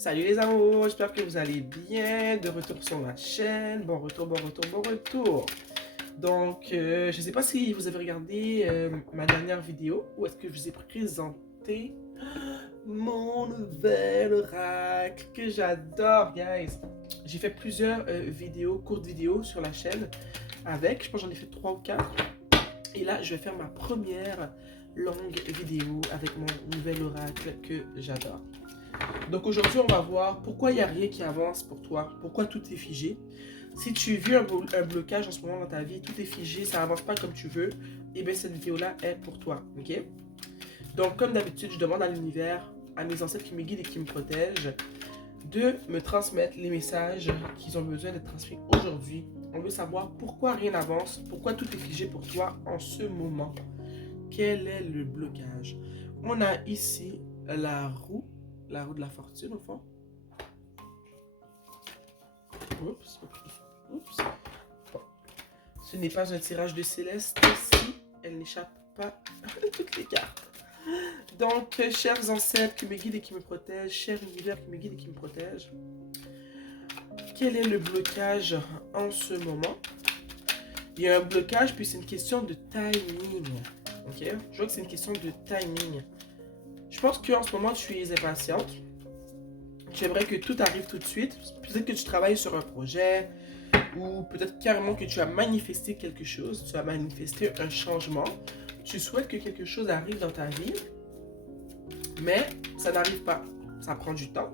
Salut les amours, j'espère que vous allez bien. De retour sur ma chaîne. Bon retour, bon retour, bon retour. Donc, je ne sais pas si vous avez regardé ma dernière vidéo où est-ce que je vous ai présenté mon nouvel oracle que j'adore, guys. J'ai fait plusieurs vidéos, courtes vidéos sur la chaîne avec. Je pense que j'en ai fait 3 ou 4. Et là, je vais faire ma première longue vidéo avec mon nouvel oracle que j'adore. Donc aujourd'hui, on va voir pourquoi il n'y a rien qui avance pour toi, pourquoi tout est figé. Si tu vis un blocage en ce moment dans ta vie, tout est figé, ça avance pas comme tu veux, et bien cette vidéo-là est pour toi, ok? Donc comme d'habitude, je demande à l'univers, à mes ancêtres qui me guident et qui me protègent, de me transmettre les messages qu'ils ont besoin d'être transmis aujourd'hui. On veut savoir pourquoi rien n'avance, pourquoi tout est figé pour toi en ce moment. Quel est le blocage? On a ici la roue de la fortune au fond. Oups, oups. Bon. Ce n'est pas un tirage de Céleste si elle n'échappe pas à toutes les cartes. Donc, chers ancêtres qui me guident et qui me protègent, chers univers qui me guident et qui me protègent, quel est le blocage en ce moment? Il y a un blocage, puis c'est une question de timing. Ok? Je vois que c'est une question de timing. Je pense qu'en ce moment, tu es impatiente. Tu aimerais que tout arrive tout de suite. Peut-être que tu travailles sur un projet ou peut-être carrément que tu as manifesté quelque chose. Tu as manifesté un changement. Tu souhaites que quelque chose arrive dans ta vie, mais ça n'arrive pas. Ça prend du temps.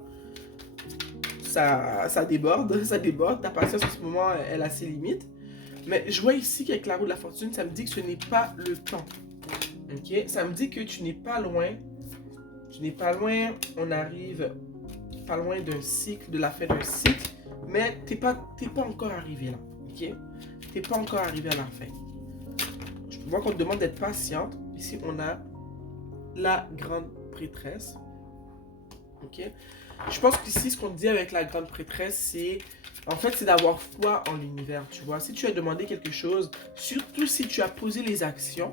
Ça déborde, ça déborde. Ta patience en ce moment, elle a ses limites. Mais je vois ici qu'avec la roue de la fortune, ça me dit que ce n'est pas le temps. Ok? Ça me dit que tu n'es pas loin. Tu n'es pas loin. On arrive pas loin d'un cycle, de la fin d'un cycle. Mais t'es pas encore arrivé là. Ok? T'es pas encore arrivé à la fin. Je vois qu'on te demande d'être patiente. Ici, on a la grande prêtresse. Ok? Je pense qu'ici, ce qu'on dit avec la grande prêtresse, c'est... En fait, c'est d'avoir foi en l'univers, tu vois. Si tu as demandé quelque chose, surtout si tu as posé les actions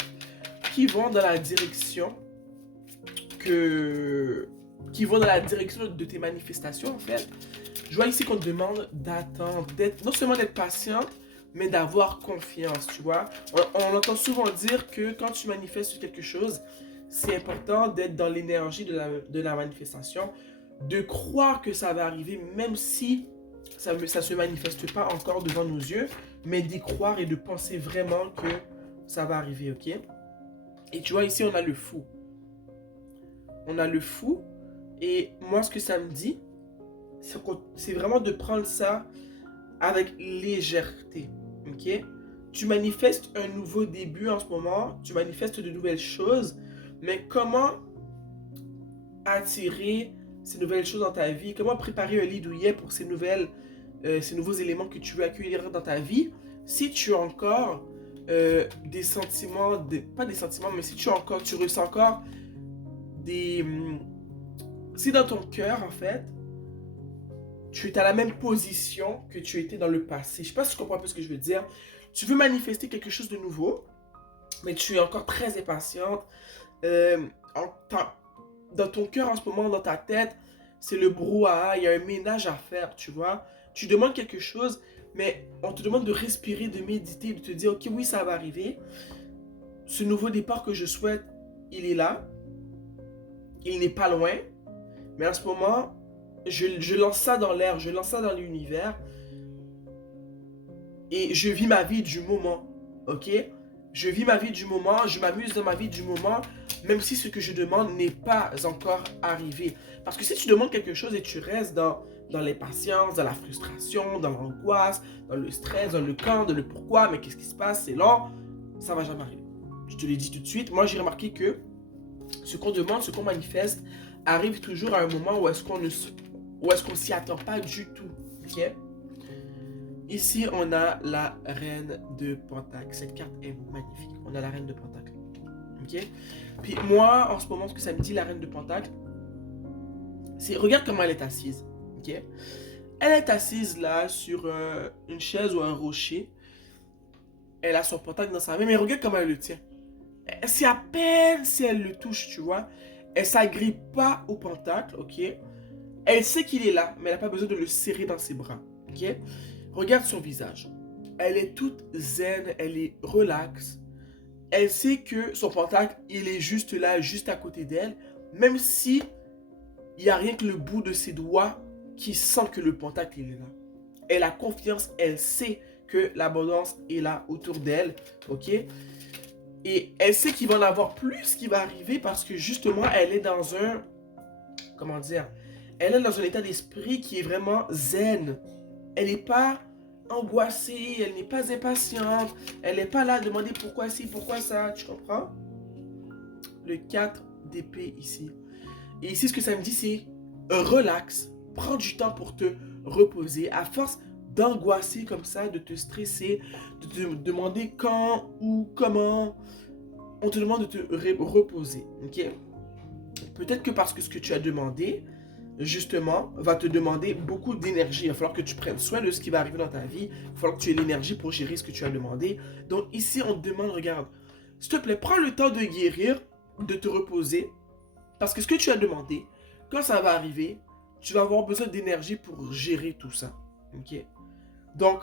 qui vont dans la direction qui vont dans la direction de tes manifestations, en fait. Je vois ici qu'on te demande d'attendre, non seulement d'être patiente, mais d'avoir confiance, tu vois. On entend souvent dire que quand tu manifestes quelque chose, c'est important d'être dans l'énergie de la manifestation, de croire que ça va arriver, même si ça ne se manifeste pas encore devant nos yeux, mais d'y croire et de penser vraiment que ça va arriver, ok? Et tu vois, ici, on a le fou. On a le fou, et moi, ce que ça me dit, c'est vraiment de prendre ça avec légèreté, ok? Tu manifestes un nouveau début en ce moment, tu manifestes de nouvelles choses, mais comment attirer ces nouvelles choses dans ta vie? Comment préparer un lit douillet pour ces nouveaux éléments que tu veux accueillir dans ta vie si tu as encore des sentiments, pas des sentiments, mais si tu ressens encore des... Si dans ton cœur, en fait, tu es à la même position que tu étais dans le passé. Je ne sais pas si tu comprends un peu ce que je veux dire. Tu veux manifester quelque chose de nouveau, mais tu es encore très impatiente. Dans ton cœur en ce moment, dans ta tête, c'est le brouhaha, il y a un ménage à faire, tu vois. Tu demandes quelque chose, mais on te demande de respirer, de méditer, de te dire, ok, oui, ça va arriver. Ce nouveau départ que je souhaite, il est là. Il n'est pas loin. Mais en ce moment, je lance ça dans l'air, je lance ça dans l'univers. Et je vis ma vie du moment, ok? Je vis ma vie du moment, je m'amuse dans ma vie du moment, même si ce que je demande n'est pas encore arrivé. Parce que si tu demandes quelque chose et tu restes dans l'impatience, dans la frustration, dans l'angoisse, dans le stress, dans le quand, dans le pourquoi, mais qu'est-ce qui se passe, c'est long, ça va jamais arriver. Je te l'ai dit tout de suite, moi j'ai remarqué que ce qu'on demande, ce qu'on manifeste, arrive toujours à un moment où est-ce qu'on s'y attend pas du tout, ok? Ici, on a la reine de Pentacle. Cette carte est magnifique. On a la reine de Pentacle. Ok? Puis moi, en ce moment, ce que ça me dit, la reine de Pentacle, c'est regarde comment elle est assise. Ok? Elle est assise là sur une chaise ou un rocher. Elle a son Pentacle dans sa main, mais regarde comment elle le tient. C'est à peine si elle le touche, tu vois. Elle s'agrippe pas au Pentacle, ok? Elle sait qu'il est là, mais elle n'a pas besoin de le serrer dans ses bras. Ok? Regarde son visage. Elle est toute zen, elle est relaxe. Elle sait que son pentacle, il est juste là, juste à côté d'elle, même si il n'y a rien que le bout de ses doigts qui sent que le pentacle, il est là. Elle a confiance, elle sait que l'abondance est là autour d'elle, ok? Et elle sait qu'il va en avoir plus qui va arriver parce que justement, elle est dans un, comment dire, elle est dans un état d'esprit qui est vraiment zen. Elle n'est pas angoissée, elle n'est pas impatiente, elle n'est pas là à demander pourquoi ci, pourquoi ça, tu comprends? Le 4 d'épée ici. Et ici, ce que ça me dit, c'est relax, prends du temps pour te reposer. À force d'angoisser comme ça, de te stresser, de te demander quand ou comment, on te demande de te reposer. Ok? Peut-être que parce que ce que tu as demandé, justement, va te demander beaucoup d'énergie. Il va falloir que tu prennes soin de ce qui va arriver dans ta vie. Il va falloir que tu aies l'énergie pour gérer ce que tu as demandé. Donc ici, on te demande, regarde, s'il te plaît, prends le temps de guérir, de te reposer. Parce que ce que tu as demandé, quand ça va arriver, tu vas avoir besoin d'énergie pour gérer tout ça. Ok? Donc,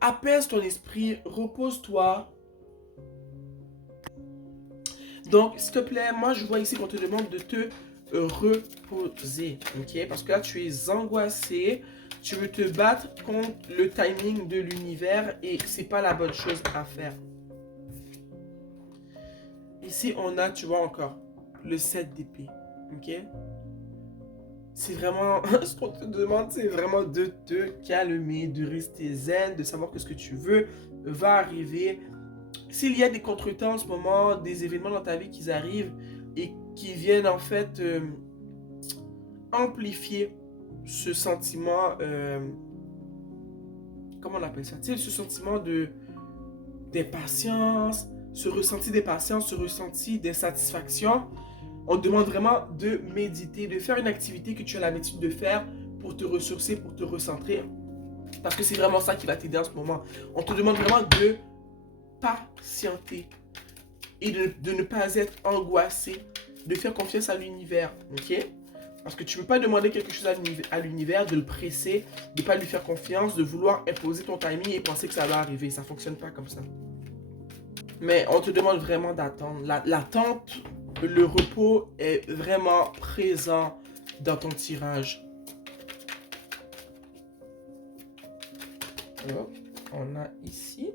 apaise ton esprit, repose-toi. Donc, s'il te plaît, moi je vois ici qu'on te demande de te reposer. Ok? Parce que là, tu es angoissé. Tu veux te battre contre le timing de l'univers et c'est pas la bonne chose à faire. Ici, on a, tu vois encore, le 7 d'épée. Ok? C'est vraiment, ce qu'on te demande, c'est vraiment de te calmer, de rester zen, de savoir que ce que tu veux va arriver. S'il y a des contretemps en ce moment, des événements dans ta vie qui arrivent et qui viennent en fait amplifier ce sentiment, comment on appelle ça? Tu sais, ce sentiment d'impatience, ce ressenti d'impatience, ce ressenti d'insatisfaction. On te demande vraiment de méditer, de faire une activité que tu as l'habitude de faire pour te ressourcer, pour te recentrer. Parce que c'est vraiment ça qui va t'aider en ce moment. On te demande vraiment de patienter et de ne pas être angoissé, de faire confiance à l'univers, ok? Parce que tu ne peux pas demander quelque chose à l'univers, de le presser, de ne pas lui faire confiance, de vouloir imposer ton timing et penser que ça va arriver. Ça ne fonctionne pas comme ça. Mais on te demande vraiment d'attendre. L'attente, le repos est vraiment présent dans ton tirage. Alors, on a ici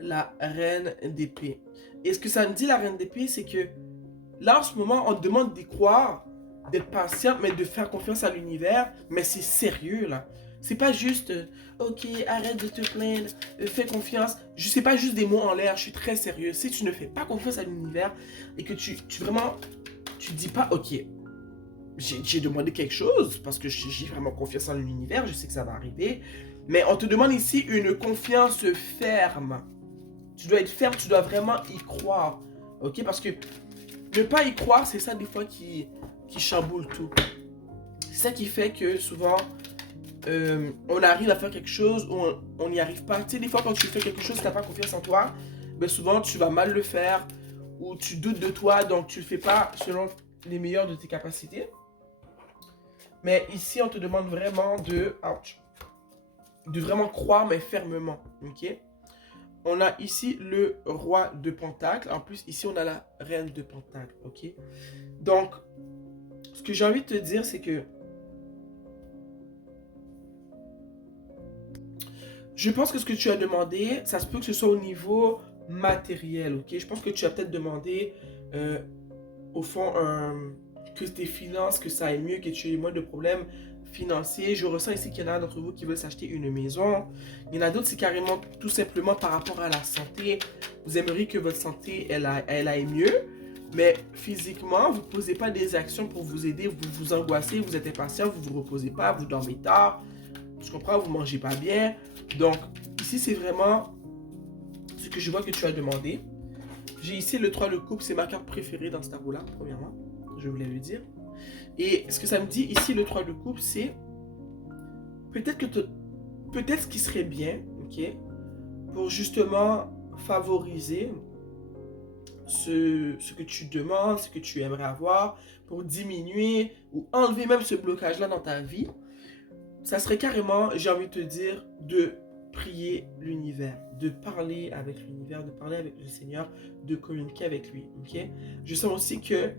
la reine d'épée. Et ce que ça me dit, la reine d'épée, c'est que là, en ce moment, on te demande d'y croire, d'être patient, mais de faire confiance à l'univers. Mais c'est sérieux, là. C'est pas juste, ok, arrête de te plaindre, fais confiance. Je sais pas juste des mots en l'air, je suis très sérieux. Si tu ne fais pas confiance à l'univers et que tu vraiment, tu dis pas, ok, j'ai demandé quelque chose parce que j'ai vraiment confiance en l'univers, je sais que ça va arriver. Mais on te demande ici une confiance ferme. Tu dois être ferme, tu dois vraiment y croire. Ok? Parce que ne pas y croire, c'est ça des fois qui chamboule tout. C'est ça qui fait que souvent, on arrive à faire quelque chose ou on n'y arrive pas. Tu sais, des fois quand tu fais quelque chose, tu n'as pas confiance en toi, ben souvent tu vas mal le faire ou tu doutes de toi, donc tu ne le fais pas selon les meilleures de tes capacités. Mais ici, on te demande vraiment de vraiment croire, mais fermement. Ok? On a ici le roi de Pentacle. En plus, ici, on a la reine de Pentacle. Ok? Donc, ce que j'ai envie de te dire, c'est que je pense que ce que tu as demandé, ça se peut que ce soit au niveau matériel. Ok? Je pense que tu as peut-être demandé, au fond, que tes finances, que ça aille mieux, que tu aies moins de problèmes financiers. Je ressens ici qu'il y en a d'entre vous qui veulent s'acheter une maison. Il y en a d'autres, c'est carrément tout simplement par rapport à la santé. Vous aimeriez que votre santé, elle aille mieux. Mais physiquement, vous ne posez pas des actions pour vous aider. Vous vous angoissez, vous êtes impatient, vous ne vous reposez pas, vous dormez tard. Tu comprends? Vous ne mangez pas bien. Donc, ici, c'est vraiment ce que je vois que tu as demandé. J'ai ici le 3 de coupe, c'est ma carte préférée dans ce tarot-là, premièrement. Je voulais le dire. Et ce que ça me dit ici, le 3 de coupe, c'est peut-être ce qui serait bien, ok, pour justement favoriser ce que tu demandes, ce que tu aimerais avoir, pour diminuer ou enlever même ce blocage-là dans ta vie, ça serait carrément, j'ai envie de te dire, de prier l'univers, de parler avec l'univers, de parler avec le Seigneur, de communiquer avec lui, ok? Je sens aussi que,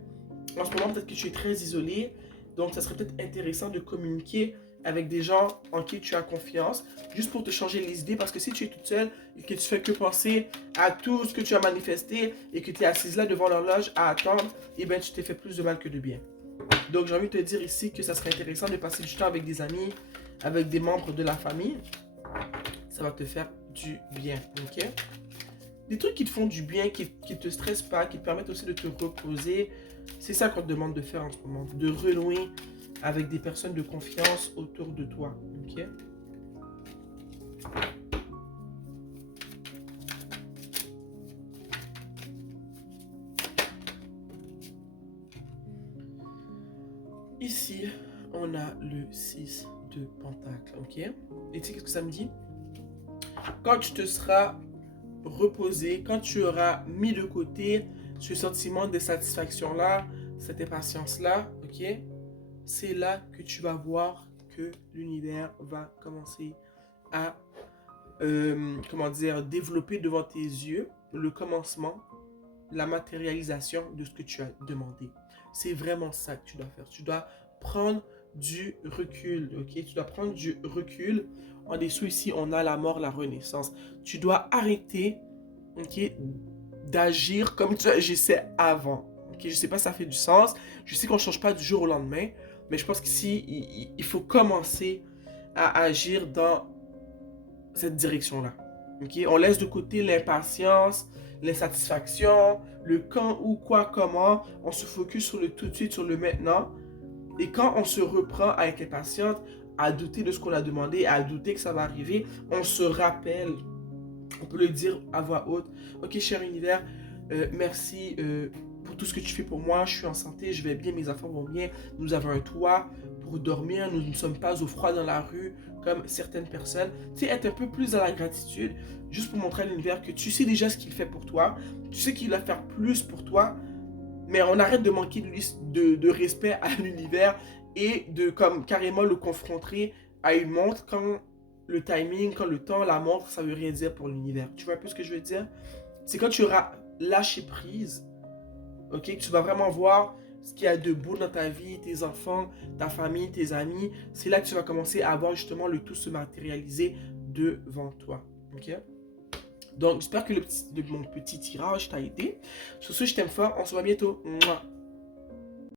en ce moment, peut-être que tu es très isolé, donc ça serait peut-être intéressant de communiquer avec des gens en qui tu as confiance, juste pour te changer les idées, parce que si tu es toute seule et que tu fais que penser à tout ce que tu as manifesté et que tu es assise là devant l'horloge à attendre, eh bien tu t'es fait plus de mal que de bien. Donc j'ai envie de te dire ici que ça serait intéressant de passer du temps avec des amis, avec des membres de la famille. Ça va te faire du bien, ok? Des trucs qui te font du bien, qui te stressent pas, qui te permettent aussi de te reposer. C'est ça qu'on te demande de faire en ce moment. De renouer avec des personnes de confiance autour de toi, ok? Ici, on a le 6 de Pentacle, ok? Et tu sais qu'est-ce que ça me dit? Quand tu te seras reposé, quand tu auras mis de côté ce sentiment de satisfaction-là, cette impatience-là, ok? C'est là que tu vas voir que l'univers va commencer à, comment dire, développer devant tes yeux le commencement, la matérialisation de ce que tu as demandé. C'est vraiment ça que tu dois faire. Tu dois prendre du recul, ok? Tu dois prendre du recul. En dessous ici, on a la mort, la renaissance. Tu dois arrêter, ok, d'agir comme tu agissais avant. Ok, je sais pas si ça fait du sens. Je sais qu'on ne change pas du jour au lendemain, mais je pense qu'ici, il faut commencer à agir dans cette direction-là. Ok, on laisse de côté l'impatience, l'insatisfaction, le quand, où, quoi, comment. On se focus sur le tout de suite, sur le maintenant. Et quand on se reprend à être impatiente, à douter de ce qu'on a demandé, à douter que ça va arriver, on se rappelle, on peut le dire à voix haute. Ok, cher univers, merci pour tout ce que tu fais pour moi. Je suis en santé, je vais bien, mes enfants vont bien. Nous avons un toit pour dormir. Nous ne sommes pas au froid dans la rue comme certaines personnes. Tu sais, être un peu plus dans la gratitude, juste pour montrer à l'univers que tu sais déjà ce qu'il fait pour toi. Tu sais qu'il va faire plus pour toi. Mais on arrête de manquer de respect à l'univers et de comme carrément le confronter à une montre quand le timing, quand le temps, la montre, ça veut rien dire pour l'univers. Tu vois un peu ce que je veux dire? C'est quand tu auras lâché prise, ok, que tu vas vraiment voir ce qu'il y a de beau dans ta vie, tes enfants, ta famille, tes amis. C'est là que tu vas commencer à voir justement le tout se matérialiser devant toi. Ok? Donc, j'espère que mon petit tirage t'a aidé. Sur ce, je t'aime fort. On se voit bientôt. Mouah.